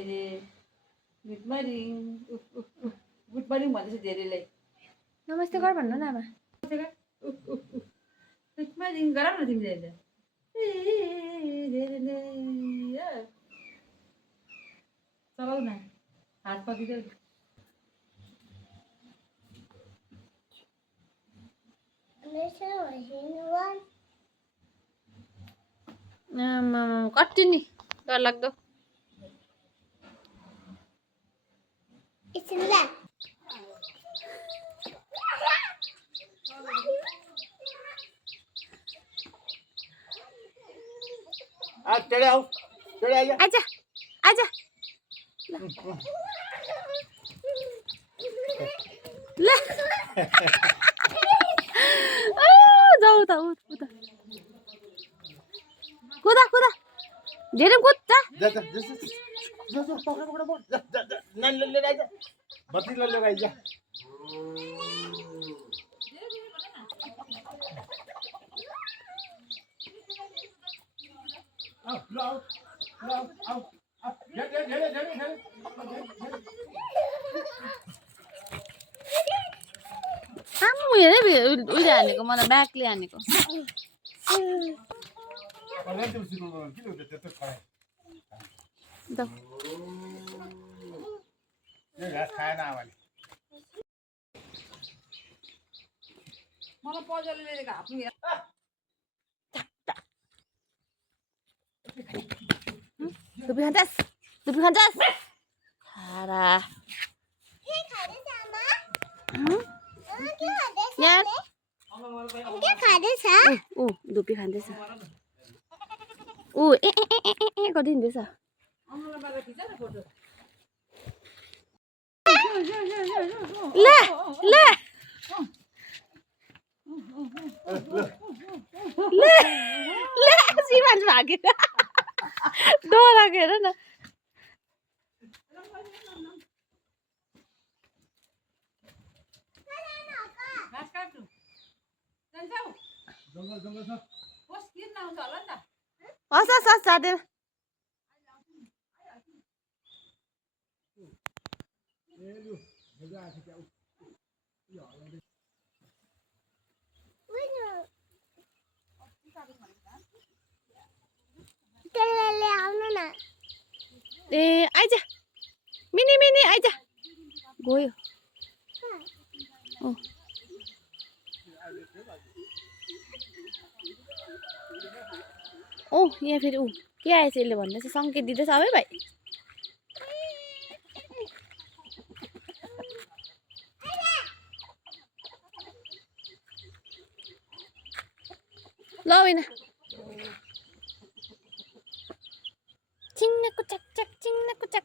धेरै good morning good morning भन्दैछ धेरैलाई नमस्ते गर भन्नु न आमा गुड मर्निङ गर न तिमीले अहिले चलाउ न हात पकिँदै कति नि डर लाग्दो आजा आजा ल जाऊ त उता कुदा कुदा धेरै कुद्छ आम्म हेरे उहिले हानेको मलाई ब्यागले हानेको मलाई पजलले ल्याएको आफ्नो टुपी खान्छस् खारा धुपी खाँदैछ ऊ ए गरिदिँदैछ ल ल ल ल जीवन भागेर डोरा हेर न हस् जाँदैन ए आइज मिनी मिनी आइज गयो ओ यहाँ फेरि ऊ के आएछ यसले भन्दैछ सङ्केत दिँदैछ है भाइ ल होइन चिङ्नाको चकचक चिङ्नाको चक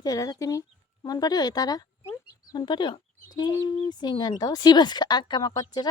हेर त तिमी मन पर्यो तारा मन पर्यो सिँगान त हो शिवजको आँखामा कच्चेर